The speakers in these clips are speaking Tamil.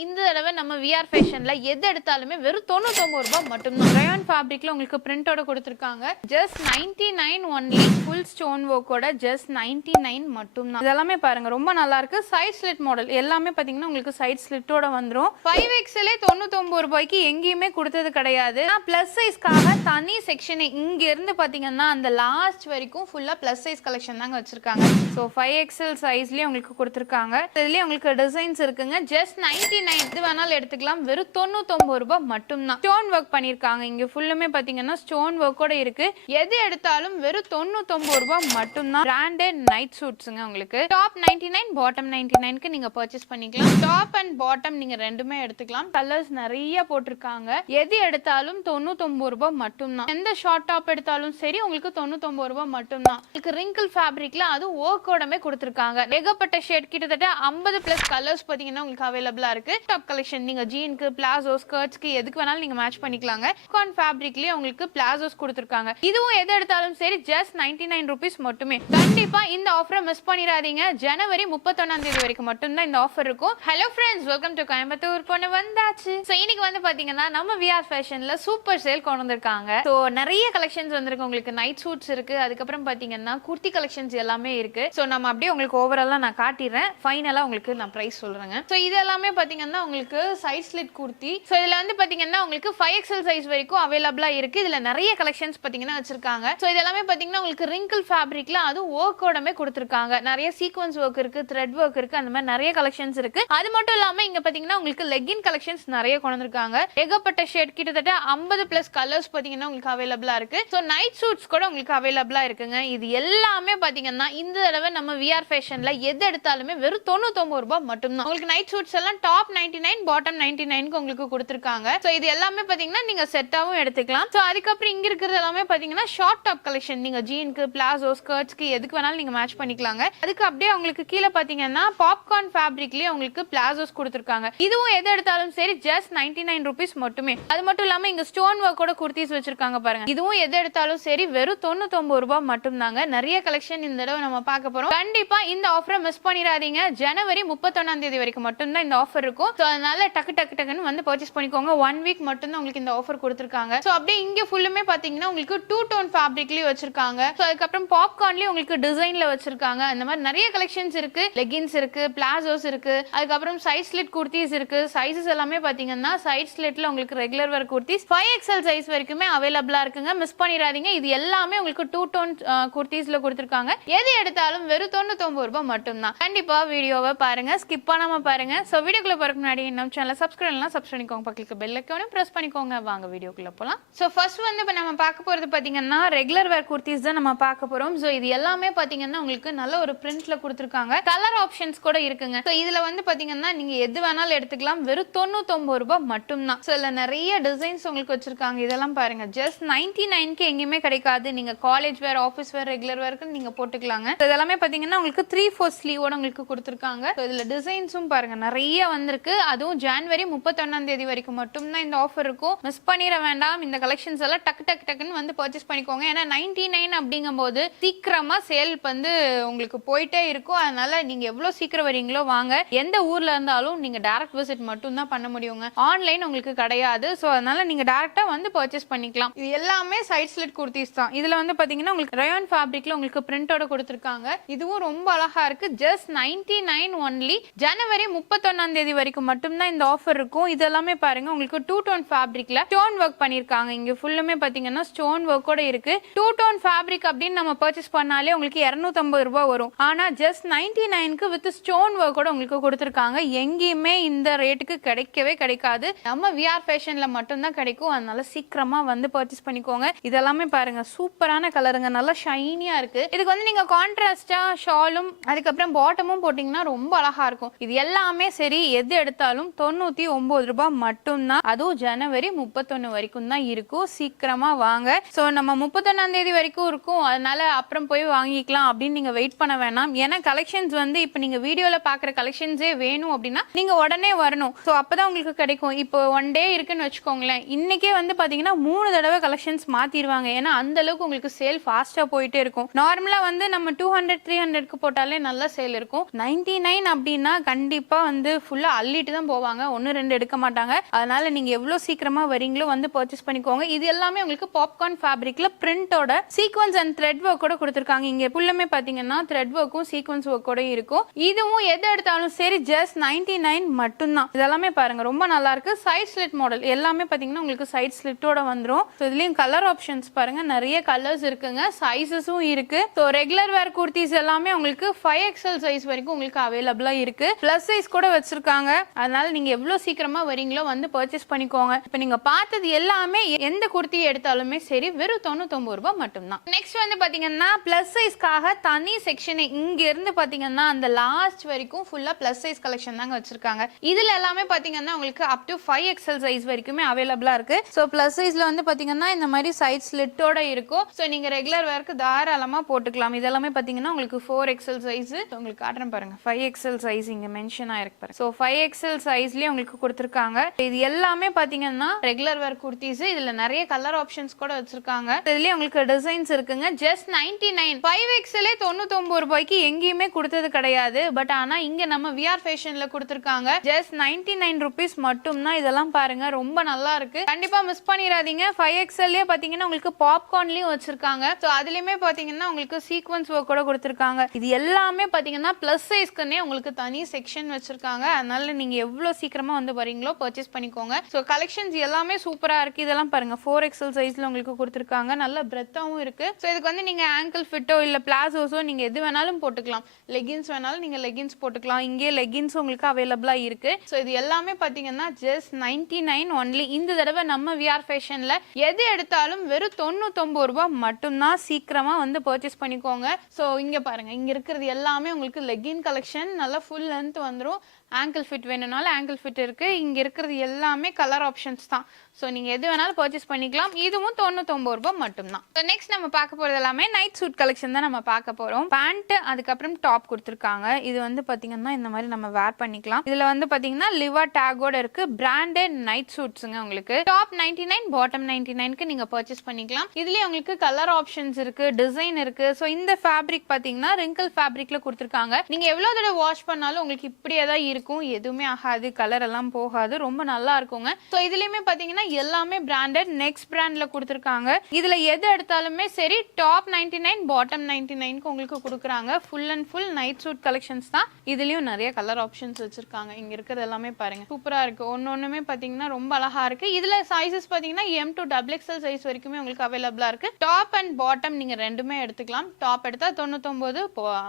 இந்த தடவை நம்ம விஆர் ஃபேஷன்ல எது எடுத்தாலுமே வெறும் தொண்ணூத்தொம்பது ரூபாய் மட்டும்தான். ரயான் ஃபேப்ரிக்ல உங்களுக்கு பிரிண்டோட கொடுத்துருக்காங்க. Just ninety nine only full stone ஒர்க்கோட just ninety nine மட்டும்தான். இதெல்லாமே பாருங்க ரொம்ப நல்லா இருக்கு. சைட் ஸ்லிட் மாடல் எல்லாமே பாத்தீங்கன்னா உங்களுக்கு சைட் ஸ்லிட்டோட வந்துரும். ஃபைவ் எக்ஸ்எல்லே தொண்ணூத்தொம்பது ரூபாய்க்கு எங்கேயுமே கொடுத்தது கிடையாது. பிளஸ் சைஸ்க்காக தனி செக்ஷனே இங்க இருந்து பாத்தீங்கன்னா அந்த லாஸ்ட் வரைக்கும் ஃபுல்லா பிளஸ் சைஸ் கலெக்ஷன் தாங்க வச்சிருக்காங்க. ஸோ ஃபைவ் எக்ஸ்எல் சைஸ்லயே உங்களுக்கு கொடுத்துருக்காங்க. இதுலயே உங்களுக்கு டிசைன்ஸ் இருக்குங்க. ஜஸ்ட் நைன்டி நைன் இது வேணாலும் எடுத்துக்கலாம். வெறும் தொண்ணூத்தொம்பது ரூபாய் மட்டும்தான். ஸ்டோன் ஒர்க் பண்ணிருக்காங்க. இங்க ஃபுல்லுமே பாத்தீங்கன்னா ஸ்டோன் ஒர்க்கோட இருக்கு. எது எடுத்தாலும் வெறும் தொண்ணூத்தொம்பது ரூபாய் மட்டும்தான். பிராண்டட் நைட் சூட்ஸுங்க உங்களுக்கு. Top ninety nine bottom ninety நைன்க்கு நீங்க பர்ச்சேஸ் பண்ணிக்கலாம். டாப் அண்ட் பாட்டம் நீங்க ரெண்டுமே எடுத்துக்கலாம். கலர்ஸ் நிறைய போட்டிருக்காங்க. எது எடுத்தாலும் தொண்ணூத்தொம்பது ரூபாய் மட்டும்தான். எந்த ஷார்ட் டாப் எடுத்தாலும் சரி உங்களுக்கு தொண்ணூத்தொம்பது ரூபாய் மட்டும்தான். உங்களுக்கு ரிங்கிள் ஃபேப்ரிக்ல அது ஓக்கோடமே கொடுத்துருக்காங்க. ஏகப்பட்ட ஷேட் கிட்டத்தட்ட ஐம்பது பிளஸ் கலர்ஸ் பாத்தீங்கன்னா உங்களுக்கு அவைலபிளா இருக்கு. டாப் கலெக்ஷன் நீங்க ஜீனுக்கு பிளாசோ ஸ்கர்ட்ஸ்க்கு எதுக்கு வேணாலும் நீங்க மேட்ச் பண்ணிக்கலாங்க. கான் ஃபேப்ரிக்லயே உங்களுக்கு பிளாசோஸ் கொடுத்துருக்காங்க. இதுவும் எது எடுத்தாலும் சரி ஜஸ்ட் நைன்டி நைன் ருபீஸ் மட்டுமே. கண்டிப்பா இந்த ஆஃபரை மிஸ் பண்ணிடாதீங்க. ஜனவரி முப்பத்தொன்னாம் தேதி வரைக்கும் மட்டும்தான் இந்த ஆஃபர் இருக்கும். Hello friends welcome to Coimbatore பொண்ணு வந்தாச்சு. ஸோ இன்னைக்கு வந்து பாத்தீங்கன்னா நம்ம விஆர் ஃபேஷன்ல சூப்பர் சேல் கொண்டு வந்திருக்காங்க. ஸோ நிறைய கலெக்ஷன்ஸ் வந்திருக்கு. உங்களுக்கு நைட் சூட்ஸ் இருக்கு. அதுக்கப்புறம் பாத்தீங்கன்னா குர்த்தி கலெக்ஷன்ஸ் எல்லாமே இருக்கு. ஸோ நம்ம அப்படியே உங்களுக்கு ஓவராலா நான் காட்டிடுறேன். ஃபைனலா உங்களுக்கு நான் ப்ரைஸ் சொல்றேங்க. ஸோ இது எல்லாமே பாத்தீங்கன்னா உங்களுக்கு சைஸ் ஸ்லிட் குர்த்தி. ஸோ இதுல வந்து பாத்தீங்கன்னா உங்களுக்கு ஃபைவ் எக்ஸல் சைஸ் வரைக்கும் அவைலபிளா இருக்கு. இதுல நிறைய கலெக்ஷன்ஸ் பாத்தீங்கன்னா வச்சிருக்காங்க. ஸோ இது எல்லாமே பாத்தீங்கன்னா உங்களுக்கு ரிங்கிள் ஃபேப்ரிக்ல அதுவும் ஒர்க்கோடமே கொடுத்துருக்காங்க. நிறைய சீக்வன்ஸ் ஒர்க் இருக்கு த்ரெட் ஒர்க் இருக்கு அந்த மாதிரி நிறைய கலெக்ஷன்ஸ் இருக்கு. அது மட்டும் இல்லாம இங்க பாத்தீங்கன்னா உங்களுக்கு லெகின் கலெக்ஷன்ஸ் நிறைய கொண்டிருக்காங்க ஏகப்பட்ட ஷேட் கிட்டத்தட்ட ஐம்பது பிளஸ் கலர்ஸ் பாத்தீங்கன்னா உங்களுக்கு அவைலபிளா இருக்கு. ஸோ நைட் சூட்ஸ் கூட உங்களுக்கு அவைலபிளா இருக்குங்க. இது எல்லாமே பாத்தீங்கன்னா இந்த தடவை நம்ம விஆர் ஃபேஷன்ல எது எடுத்தாலுமே வெறும் தொண்ணூத்தொம்பது ரூபாய் மட்டும்தான். உங்களுக்கு நைட் சூட்ஸ் எல்லாம் top ninety nine bottom ninety நைனுக்கு உங்களுக்கு கொடுத்துருக்காங்க. ஸோ இது எல்லாமே பாத்தீங்கன்னா நீங்க செட்டாவும் எடுத்துக்கலாம். ஸோ அதுக்கப்புறம் இங்க இருக்கிறது எல்லாமே பாத்தீங்கன்னா ஷார்ட் டாப் கலெக்ஷன் நீங்க ஜீனுக்கு பிளாசோ ஸ்கர்ட்ஸ்க்கு எதுக்கு வேணாலும் நீங்க மேட்ச் பண்ணிக்கலாங்க. அதுக்கு அப்படியே உங்களுக்கு கீழே பாத்தீங்கன்னா பாப்கார்ன் ஃபேப்ரிக்லயே உங்களுக்கு பிளாசோஸ் கொடுத்துருக்காங்க. இதுவும் எது எடுத்தாலும் சரி ஜஸ்ட் நைன்டி நைன் ருபீஸ் மட்டுமே. அது மட்டும் இல்லாம இங்க ஸ்டோன் ஒர்க்கோட குர்த்திஸ் வச்சிருக்காங்க பாருங்க. இதுவும் எது எடுத்தாலும் சரி வெறும் தொண்ணூத்தொன்பது ரூபாய் மட்டும்தாங்க. நிறைய கலெக்ஷன் இந்த தடவை நம்ம பார்க்க போறோம். கண்டிப்பா இந்த ஆஃபரை மிஸ் பண்ணிடாதீங்க. ஜனவரி முப்பத்தொன்னாம் தேதி வரைக்கும் மட்டும்தான் இந்த ஆஃபர் இருக்கும். ஸோ அதனால டக்கு டக்கு டக்குன்னு வந்து பர்ச்சேஸ் பண்ணிக்கோங்க. ஒன் வீக் மட்டும்தான் உங்களுக்கு இந்த ஆஃபர் கொடுத்துருக்காங்க. ஸோ அப்படியே இங்க ஃபுல்லுமே பாத்தீங்கன்னா உங்களுக்கு டூ டோன் ஃபேப்ரிக்லயும் வச்சிருக்காங்க. ஸோ அதுக்கப்புறம் பாப்கார்ன்லயும் உங்களுக்கு டிசைன்ல வச்சிருக்காங்க. அந்த மாதிரி நிறைய கலெக்ஷன்ஸ் இருக்கு. லெகின்ஸ் இருக்கு பிளாசோஸ் இருக்கு. அதுக்கப்புறம் சைஸ் ஸ்லிட் குர்த்திஸ் இருக்கு. சைஸஸ் எல்லாமே பார்த்தீங்கன்னா சைட் ஸ்லிட்ல உங்களுக்கு regular wear kurtis five XL size வரைக்குமே அவைலபிளா இருக்குங்க. மிஸ் பண்ணிடாதீங்க. இது எல்லாமே உங்களுக்கு டூ டோன் குர்த்தீஸ்ல கொடுத்துருக்காங்க. எது எடுத்தாலும் வெறும் தொண்ணூத்தொம்பது ரூபாய் மட்டும்தான். கண்டிப்பா வீடியோவை பாருங்க. ஸ்கிப் பண்ணாம பாருங்க. ஸோ வீடியோக்குள்ள போகிறதுக்கு முன்னாடி நம்ம சேனலை சப்ஸ்கிரைப்லாம் சப்ஸ் சப்ஸ்கிரைப் பண்ணிக்கோங்க. பக்கத்துக்கு பெல் ஐக்கானும் ப்ரெஸ் பண்ணிக்கோங்க. வாங்க வீடியோக்குள்ள போகலாம் ஸோ ஃபர்ஸ்ட் வந்து இப்போ நம்ம பார்க்க போறது பார்த்தீங்கன்னா ரெகுலர் வேர் குர்த்திஸ் தான் நம்ம பார்க்க போறோம். ஸோ இது எல்லாமே பார்த்தீங்கன்னா உங்களுக்கு நல்ல ஒரு பிரிண்ட்ல கொடுத்துருக்காங்க. கலர் ஆப்ஷன்ஸ் கூட இருக்குங்க. ஸோ இதுல வந்து பாத்தீங்கன்னா நீங்க எது வேணாலும் எடுத்துக்கலாம். வெறும் தொண்ணூத்தொம்பது ரூபாய் மட்டும்தான். ஸோ இதுல நிறைய டிசைன்ஸ் உங்களுக்கு வச்சிருக்காங்க. இதெல்லாம் பாருங்க. ஜஸ்ட் நைன்டி நைன்க்கு எங்கேயுமே கிடைக்காது. நீங்க college wear office wear regular வேர்க்கு நீங்க போட்டுக்கலாங்க. இதெல்லாமே பாத்தீங்கன்னா உங்களுக்கு த்ரீ ஃபோர் ஸ்லீவோட உங்களுக்கு கொடுத்துருக்காங்க. So இதுல டிசைன்ஸும் பாருங்க. நிறைய வந்திருக்கு. அதுவும் ஜான்வரி முப்பத்தொன்னாம் தேதி வரைக்கும் மட்டும்தான் இந்த ஆஃபர் இருக்கும். மிஸ் பண்ணிட வேண்டாம். இந்த கலெக்ஷன்ஸ் எல்லாம் டக்கு டக்கு டக்குன்னு வந்து பர்ச்சேஸ் பண்ணிக்கோங்க. ஏன்னா நைன்டி நைன் அப்படிங்கும்போது சீக்கிரமா சேல் வந்து உங்களுக்கு போயிட்டே இருக்கும். அதனால நீங்க எவ்வளவு சீக்கிரம் வரீங்களோ வாங்க. எந்த ஊர்ல இருந்தாலும் நீங்க டைரக்ட் விசிட் மட்டும் தான் பண்ண முடியுங்க. ஆன்லைன் உங்களுக்கு கிடையாது. ஸோ அதனால நீங்க டேரக்டா வந்து பர்ச்சேஸ் பண்ணிக்கலாம். இது எல்லாமே சைட் ஸ்லிட் குர்த்திஸ் தான். இதுல வந்து பாத்தீங்கன்னா உங்களுக்கு ரயான் ஃபேப்ரிக்ல உங்களுக்கு பிரிண்டோட கொடுத்துருக்காங்க. இதுவும் ரொம்ப அழகா இருக்கு. ஜஸ்ட் நைன்டி நைன் ஒன்லி ஜனவரி முப்பத்தொன்னாம் தேதி வரைக்கும் மட்டும்தான் இந்த ஆஃபர் இருக்கும். இது எல்லாமே பாருங்க உங்களுக்கு டூ டோன் ஃபேப்ரிக்ல ஸ்டோன் ஒர்க் பண்ணிருக்காங்க. இங்க ஃபுல்லுமே பாத்தீங்கன்னா ஸ்டோன் ஒர்க்கோட இருக்கு. டூ டோன் ஃபேப்ரிக் அப்படின்னு நம்ம பர்ச்சேஸ் பண்ணாலே உங்களுக்கு இரநூத்தம்பது ரூபாய் வரும். ஆனா ஜஸ்ட் நைன்டி நைனுக்கு வித் ஸ்டோன் ஒர்க்கோட உங்களுக்கு கொடுத்துருக்காங்க. எங்கேயுமே இந்த ரேட்டுக்கு கிடைக்கவே கிடைக்காது. நம்ம விஆர் ஃபேஷன்ல மட்டும்தான் கிடைக்கும். அதனால சீக்கிரமா வந்து பர்ச்சேஸ் பண்ணிக்கோங்க. இதெல்லாமே பாருங்க சூப்பரான கலருங்க நல்லா ஷைனியா இருக்கு. இதுக்கு வந்து நீங்க கான்ட்ராஸ்டா ஷாலும் அதுக்கப்புறம் பாட்டமும் போட்டீங்கன்னா ரொம்ப அழகா இருக்கும். இது எல்லாமே சரி எது எது எடுத்தாலும் தொண்ணூத்தி ஒன்பது ரூபாய் மட்டும்தான். அதுவும் ஜனவரி முப்பத்தொன்னு வரைக்கும் தான் இருக்கும். சீக்கிரமா வாங்க. ஸோ நம்ம முப்பத்தொன்னாம் தேதி வரைக்கும் இருக்கும். அதனால அப்புறம் போய் வாங்கிக்கலாம் அப்படின்னு நீங்க வெயிட் பண்ண வேணாம். ஏன்னா கலெக்ஷன்ஸ் வந்து இப்போ நீங்க வீடியோல பாக்குற கலெக்ஷன்ஸே வேணும் அப்படின்னா நீங்க உடனே வரணும். ஸோ அப்பதான் உங்களுக்கு கிடைக்கும். இப்போ ஒன் டே இருக்குன்னு வச்சுக்கோங்களேன். இன்னைக்கே வந்து பாத்தீங்கன்னா மூணு தடவை கலெக்ஷன்ஸ் மாத்திடுவாங்க. ஏன்னா அந்த அளவுக்கு உங்களுக்கு சேல் ஃபாஸ்டா போயிட்டே இருக்கும். நார்மலா வந்து நம்ம டூ ஹண்ட்ரட் த்ரீ ஹண்ட்ரட்க்கு போட்டாலே நல்ல சேல் இருக்கும். நைன்டி நைன் அப்படின்னா கண்டிப்பா வந்து ஃபுல்லா அள்ளிட்டு தான் போவாங்க. ஒன்று ரெண்டு எடுக்க மாட்டாங்க. அதனால நீங்க எவ்வளோ சீக்கிரமா வரீங்களோ வந்து பர்ச்சேஸ் பண்ணிக்கோங்க. இது எல்லாமே உங்களுக்கு பாப்கார்ன் ஃபேப்ரிக்ல பிரிண்டோட சீக்வன்ஸ் அண்ட் த்ரெட் ஒர்க்கோட கொடுத்துருக்காங்க. இங்க ஃபுல்லுமே பாத்தீங்கன்னா த்ரெட் ஒர்க்கும் சீக்வன்ஸ் ஒர்க்கோட இருக்கும். இதுவும் எது எடுத்தாலும் சரி ஜஸ்ட் நைன்டி நைன் மட்டும்தான். இதெல்லாமே பாருங்க ரொம்ப நல்லா இருக்கு சைட் ஸ்லிட் மாடல் எல்லாமே பாத்தீங்கன்னா உங்களுக்கு சைட் ஸ்லிட்டோட வந்துடும் ஸோ இதுலயும் கலர் ஆப்ஷன்ஸ் பாருங்க நிறைய கலர்ஸ் இருக்குங்க. சைஸஸும் இருக்கு. ஸோ ரெகுலர் வேர் குர்த்திஸ் எல்லாமே உங்களுக்கு ஃபைவ் எக்ஸல் சைஸ் வரைக்கும் உங்களுக்கு அவைலபிளா இருக்கு. பிளஸ் சைஸ் கூட வச்சிருக்காங்க. அதனால நீங்க எவ்வளவு சீக்கிரமா வரீங்களோ வந்து பர்ச்சேஸ் பண்ணிக்கோங்க. இப்போ நீங்க பார்த்தது எல்லாமே எந்த குர்த்தி எடுத்தாலுமே சரி வெறும் தொண்ணூத்தொம்பது ரூபாய் மட்டும்தான். நெக்ஸ்ட் வந்து பாத்தீங்கன்னா பிளஸ் சைஸ்க்காக தனி செக்ஷனை இங்க இருந்து பாத்தீங்கன்னா அந்த லாஸ்ட் வரைக்கும் ஃபுல்லா பிளஸ் சைஸ் கலெக்ஷன் தாங்க வச்சிருக்காங்க. இதுல எல்லாமே பாத்தீங்கன்னா உங்களுக்கு up to five XL size வரைக்குமே அவைலபிளா இருக்கு. ஸோ பிளஸ் சைஸ்ல வந்து பாத்தீங்கன்னா இந்த மாதிரி சைட் ஸ்லிட்டோட இருக்கும். ஸோ நீங்க ரெகுலர் வேர்க்கு தாராளமா போட்டுக்கலாம். இதெல்லாமே பாத்தீங்கன்னா உங்களுக்கு ஃபோர் எக்ஸல் சைஸ் உங்களுக்கு காட்டுறேன் பாருங்க. ஃபைவ் எக்ஸல் சைஸ் இங்க மென்ஷன் ஆயிருக்கு பாருங்க. ஸோ ஃபைவ் ஏஎக்ஸ்எல் சைஸ்லயும் உங்களுக்கு கொடுத்துருக்காங்க. இது எல்லாமே பாத்தீங்கன்னா ரெகுலர் வேர் குர்த்திஸ் இதுல நிறைய கலர் ஆப்ஷன்ஸ் கூட வச்சிருக்காங்க. இதுலயும் உங்களுக்கு டிசைன்ஸ் இருக்குங்க. ஜஸ்ட் நைன்டி நைன் ஃபைவ் எக்ஸலே தொண்ணூத்தொம்பது ரூபாய்க்கு எங்கேயுமே கொடுத்தது கிடையாது. பட் ஆனா இங்க நம்ம விஆர் ஃபேஷன்ல கொடுத்துருக்காங்க. ஜஸ்ட் நைன்டி நைன் ருபீஸ் மட்டும்தான் இதெல்லாம் பாருங்க. ரொம்ப நல்லா இருக்கு. கண்டிப்பா மிஸ் பண்ணிடாதீங்க. ஃபைவ் எக்ஸ்எல்லே பாத்தீங்கன்னா உங்களுக்கு பாப்கார்ன்லயும் வச்சிருக்காங்க. ஸோ அதுலயுமே பாத்தீங்கன்னா உங்களுக்கு சீக்வன்ஸ் ஒர்க் கூட கொடுத்துருக்காங்க. இது எல்லாமே பாத்தீங்கன்னா பிளஸ் சைஸ்க்குன்னே உங்களுக்கு தனி செக்ஷன் வச்சிருக்காங்க. அதனால நீங்கள் எவ்வளோ சீக்கிரமாக வந்து வரீங்களோ பர்ச்சேஸ் பண்ணிக்கோங்க. ஸோ கலெக்ஷன்ஸ் எல்லாமே சூப்பராக இருக்குது இதெல்லாம் பாருங்கள் ஃபோர் எக்ஸல் சைஸில் உங்களுக்கு கொடுத்துருக்காங்க. நல்ல பிரெத்தாகவும் இருக்குது ஸோ இதுக்கு வந்து நீங்கள் ஆங்கிள் ஃபிட்டோ இல்லை பிளாசோஸோ நீங்கள் எது வேணாலும் போட்டுக்கலாம். லெகின்ஸ் வேணாலும் நீங்கள் லெகின்ஸ் போட்டுக்கலாம். இங்கேயே லெகின்ஸ் உங்களுக்கு அவைலபிளாக இருக்குது ஸோ இது எல்லாமே பார்த்தீங்கன்னா ஜஸ்ட் நைன்டி நைன் ஒன்லி இந்த தடவை நம்ம விஆர் ஃபேஷனில் எது எடுத்தாலும் வெறும் தொண்ணூத்தொம்பது ரூபாய் மட்டும்தான் சீக்கிரமாக வந்து பர்ச்சேஸ் பண்ணிக்கோங்க. ஸோ இங்கே பாருங்கள் இங்கே இருக்கிறது எல்லாமே உங்களுக்கு லெகின் கலெக்ஷன் நல்லா ஃபுல் லென்த் வந்துடும் ஆங்கிள் ஃபிட் வேணும்னாலும் ஆங்கிள் ஃபிட் இருக்குது இங்கே இருக்கிறது எல்லாமே கலர் ஆப்ஷன்ஸ் தான். ஸோ நீங்கள் எது வேணாலும் பர்ச்சேஸ் பண்ணிக்கலாம். இதுவும் தொண்ணூத்தொம்பது ரூபாய் மட்டும்தான். ஸோ நெக்ஸ்ட் நம்ம பார்க்க போகிறது எல்லாமே நைட் சூட் கலெக்ஷன் தான் நம்ம பார்க்க போகிறோம் பேண்ட்டு அதுக்கப்புறம் டாப் கொடுத்துருக்காங்க. இது வந்து பார்த்தீங்கன்னா இந்த மாதிரி நம்ம வேர் பண்ணிக்கலாம். இதில் வந்து பார்த்தீங்கன்னா லிவர் டேகோட இருக்கு. பிராண்டட் நைட் சூட்ஸுங்க உங்களுக்கு. Top ninety nine bottom ninety நைனுக்கு நீங்கள் பர்ச்சேஸ் பண்ணிக்கலாம். இதுலேயே உங்களுக்கு கலர் ஆப்ஷன்ஸ் இருக்கு டிசைன் இருக்கு. ஸோ இந்த ஃபேப்ரிக் பார்த்தீங்கன்னா ரிங்கிள் ஃபேப்ரிக்ல கொடுத்துருக்காங்க. நீங்கள் எவ்வளோ தடவை வாஷ் பண்ணாலும் உங்களுக்கு இப்படியே தான் இருக்கும் எதுவுமே ஆகாது கலர் எல்லாம் போகாது ரொம்ப நல்லா இருக்குங்க. ஸோ இதுலயுமே பாத்தீங்கன்னா எல்லாமே பிராண்டட் நெக்ஸ்ட் பிராண்ட்ல கொடுத்துருக்காங்க. இதுல எது எடுத்தாலுமே சரி top ninety nine bottom ninety நைன்க்கு உங்களுக்கு கொடுக்குறாங்க. Full and full night suit collections தான். இதுலயும் நிறைய கலர் ஆப்ஷன்ஸ் வச்சிருக்காங்க. இங்க இருக்கிறது எல்லாமே பாருங்க. சூப்பரா இருக்கு. ஒன்னு ஒண்ணுமே பாத்தீங்கன்னா ரொம்ப அழகா இருக்கு. இதுல சைஸஸ் பாத்தீங்கன்னா M to double XL size வரைக்குமே உங்களுக்கு அவைலபிளா இருக்கு. டாப் அண்ட் பாட்டம் நீங்க ரெண்டுமே எடுத்துக்கலாம். டாப் எடுத்தா தொண்ணூத்தொன்பது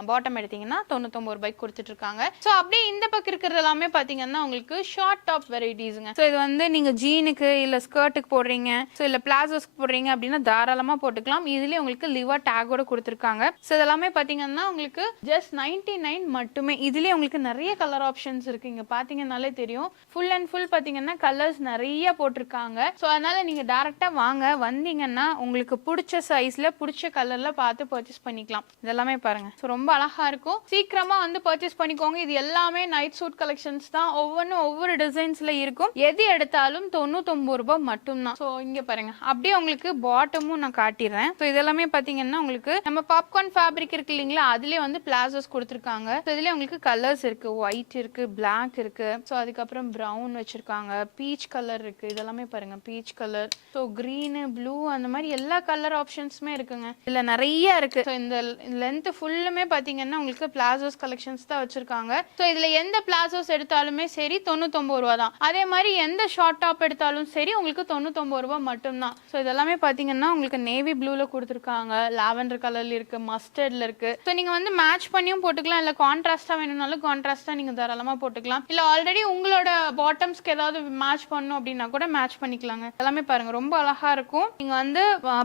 பாட்டம் எடுத்தீங்கன்னா தொண்ணூத்தொன்பது ரூபாய்க்கு கொடுத்துட்டு இருக்காங்க. ஸோ அப்படியே இந்த பக்கம் இருக்கிறது எல்லாமே பாத்தீங்கன்னா உங்களுக்கு ஷார்ட் டாப் வெரைட்டிஸுங்க ஸோ இது வந்து நீங்க ஜீனுக்கு இல்ல ஸ்கர்ட்டுக்கு போடுறீங்க. ஸோ இல்ல பிளாசோஸ்க்கு போடுறீங்க அப்படின்னா தாராளமா போட்டுக்கலாம். இதுலயே உங்களுக்கு லிவர் டேகோட கொடுத்துருக்காங்க. ஸோ இதெல்லாமே பாத்தீங்கன்னா உங்களுக்கு ஜஸ்ட் நைன்டி நைன் மட்டுமே. இதுலயே உங்களுக்கு நிறைய கலர் ஆப்ஷன்ஸ் இருக்கு. இங்க பாத்தீங்கன்னாலே தெரியும். ஃபுல் அண்ட் ஃபுல் பாத்தீங்கன்னா கலர்ஸ் நிறைய போட்டிருக்காங்க. ஸோ அதனால நீங்க டேரக்டா வாங்க. வந்தீங்கன்னா உங்களுக்கு பிடிச்ச சைஸ்ல பிடிச்ச கலர்ல பார்த்து பர்ச்சேஸ் பண்ணிக்கலாம். இதெல்லாமே பாருங்க. ஸோ ரொம்ப அழகா இருக்கும். சீக்கிரமா வந்து பர்ச்சேஸ் பண்ணிக்கோங்க. இது எல்லாமே நைட் சூட் கலெக்ஷன்ஸ் தான் ஒவ்வொன்றும் ஒவ்வொரு டிசைன்ஸ்ல இருக்கும். எது எடுத்தாலும் தொண்ணூத்தொம்பது ரூபாய் மட்டும்தான். ஸோ இங்க பாருங்க. அப்படியே உங்களுக்கு பாட்டமும் நான் காட்டிடுறேன். ஸோ இதெல்லாமே பாத்தீங்கன்னா உங்களுக்கு நம்ம பாப்கார்ன் ஃபேப்ரிக் இருக்கு இல்லைங்களா? அதுலயே வந்து பிளாசோஸ் கொடுத்துருக்காங்க. ஸோ இதுலயே உங்களுக்கு கலர்ஸ் இருக்கு. ஒயிட் இருக்கு பிளாக் இருக்கு. ஸோ அதுக்கப்புறம் ப்ரௌன் வச்சிருக்காங்க. பீச் கலர் இருக்கு. இதெல்லாமே பாருங்க. Peach colour so green blue அந்த மாதிரி எல்லா கலர் ஆப்ஷன்ஸுமே இருக்குங்க. இதுல நிறைய இருக்கு. ஸோ இந்த லென்த் ஃபுல்லுமே பாத்தீங்கன்னா உங்களுக்கு பிளாசோஸ் கலெக்ஷன்ஸ் தான் வச்சிருக்காங்க. ஸோ இதுல எந்த பிளாசோஸ் எடுத்தாலுமே சரி தொண்ணூத்தொம்பது ரூபா தான். அதே மாதிரி எந்த ஷார்ட் டாப் எடுத்தாலும் சரி உங்களுக்கு தொண்ணூத்தொம்பது ரூபா மட்டும்தான். ஸோ இதெல்லாமே பார்த்தீங்கன்னா உங்களுக்கு நேவி ப்ளூவில் கொடுத்துருக்காங்க. லாவெண்டர் கலர்ல இருக்கு மஸ்டர்ட்ல இருக்கு. ஸோ நீங்க வந்து மேட்ச் பண்ணியும் போட்டுக்கலாம். இல்லை கான்ட்ராஸ்டா வேணும்னாலும் கான்ட்ராஸ்டா நீங்க தாராளமாக போட்டுக்கலாம். இல்லை ஆல்ரெடி உங்களோட பாட்டம்ஸ்க்கு ஏதாவது மேட்ச் பண்ணணும் அப்படின்னா கூட மேட்ச் பண்ணிக்கலாங்க. எல்லாமே பாருங்க ரொம்ப அழகா இருக்கும். நீங்க வந்து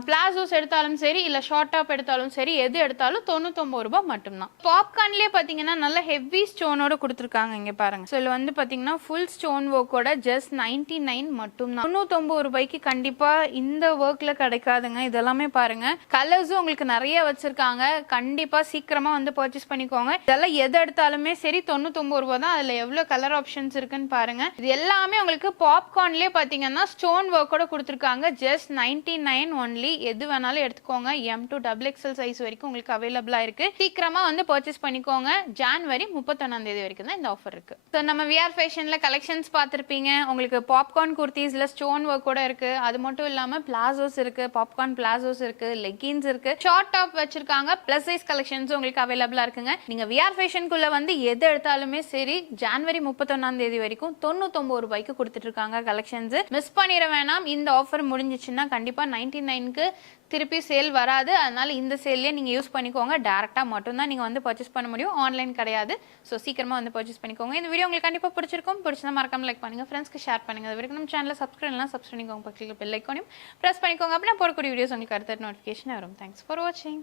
பிளாசோஸ் எடுத்தாலும் சரி இல்லை ஷார்ட் டாப் எடுத்தாலும் சரி எது எடுத்தாலும் தொண்ணூத்தொம்பது ரூபாய் மட்டும்தான். பாப்கார்ன்லேயே பார்த்தீங்கன்னா நல்ல ஹெவி ஸ்டோனோட கொடுத்துருக்காங்க இங்கே பாருங்க. ஸோ இதில் வந்து பாத்தீங்கன்னா ஃபுல் ஸ்டோன் ஒர்க்கோட ஜஸ்ட் நைன்டி நைன் மட்டும்தான். தொண்ணூத்தொம்பது ரூபாய்க்கு கண்டிப்பா இந்த ஒர்க்ல கிடைக்காதுங்க. இதெல்லாமே பாருங்க. கலர்ஸும் உங்களுக்கு நிறைய வச்சிருக்காங்க. கண்டிப்பா சீக்கிரமா வந்து பர்ச்சேஸ் பண்ணிக்கோங்க. இதெல்லாம் எது எடுத்தாலுமே சரி தொண்ணூத்தொம்பது ரூபா தான். அதுல எவ்வளவு கலர் ஆப்ஷன்ஸ் இருக்குன்னு பாருங்க. இது எல்லாமே உங்களுக்கு பாப்கார்ன்லயே பாத்தீங்கன்னா ஸ்டோன் ஒர்க்கோட கொடுத்துருக்காங்க. ஜஸ்ட் நைன்டி நைன் ஒன்லி எது வேணாலும் எடுத்துக்கோங்க. M to double XL size வரைக்கும் உங்களுக்கு அவைலபிளா இருக்கு. சீக்கிரமா வந்து பர்ச்சேஸ் பண்ணிக்கோங்க. ஜான்வரி முப்பத்தொன்னாம் தேதி வரைக்கும் தான் இந்த ஆஃபர் ஆஃபர் இருக்கு. ஸோ நம்ம விஆர் ஃபேஷன்ல கலெக்ஷன்ஸ் பார்த்துருப்பீங்க. உங்களுக்கு பாப்கார்ன் குர்த்திஸ்ல ஸ்டோன் ஒர்க் கூட இருக்கு. அது மட்டும் இல்லாம பிளாசோஸ் இருக்கு. பாப்கார்ன் பிளாசோஸ் இருக்கு. லெகின்ஸ் இருக்கு. ஷார்ட் டாப் வச்சிருக்காங்க. பிளஸ் சைஸ் கலெக்ஷன்ஸ் உங்களுக்கு அவைலபிளா இருக்குங்க. நீங்க விஆர் ஃபேஷனுக்குள்ள வந்து எது எடுத்தாலுமே சரி ஜான்வரி முப்பத்தொன்னாம் தேதி வரைக்கும் தொண்ணூத்தொம்பது ரூபாய்க்கு கொடுத்துட்டு இருக்காங்க கலெக்ஷன்ஸ் மிஸ் பண்ணிட வேணாம். இந்த ஆஃபர் முடிஞ்சிச்சுன்னா கண்டிப்பா நைன்டி நைனுக்கு திருப்பி சேல் வராது. அதனால இந்த சேல்லே நீங்கள் யூஸ் பண்ணிக்கோங்க. டேரெக்டாக மட்டும்தான் நீங்கள் வந்து பர்ச்சேஸ் பண்ண முடியும். ஆன்லைன் கிடையாது. ஸோ சீக்கிரமாக வந்து பர்ச்சேஸ் பண்ணிக்கோங்க. இந்த வீடியோ உங்களுக்கு கண்டிப்பாக பிடிச்சிருக்கும். பிடிச்சா மறக்காம லைக் பண்ணுங்க. ஃப்ரெண்ட்ஸ்க்கு ஷேர் பண்ணுங்கள் அது வரைக்கும் நம்ம சேனலில் சப்ஸ்கிரைப்லாம் சப்ஸ்கிரைப் பண்ணிக்கோங்க. பக்கத்தில் பெல் ஐக்கானையும் ப்ரெஸ் பண்ணிக்கோங்க. அப்படின்னா போடக்கூடிய வீடியோஸ் உங்களுக்கு அடுத்த நோட்டிஃபிகேஷன் வரும். தேங்க்ஸ் ஃபார் வாட்சிங்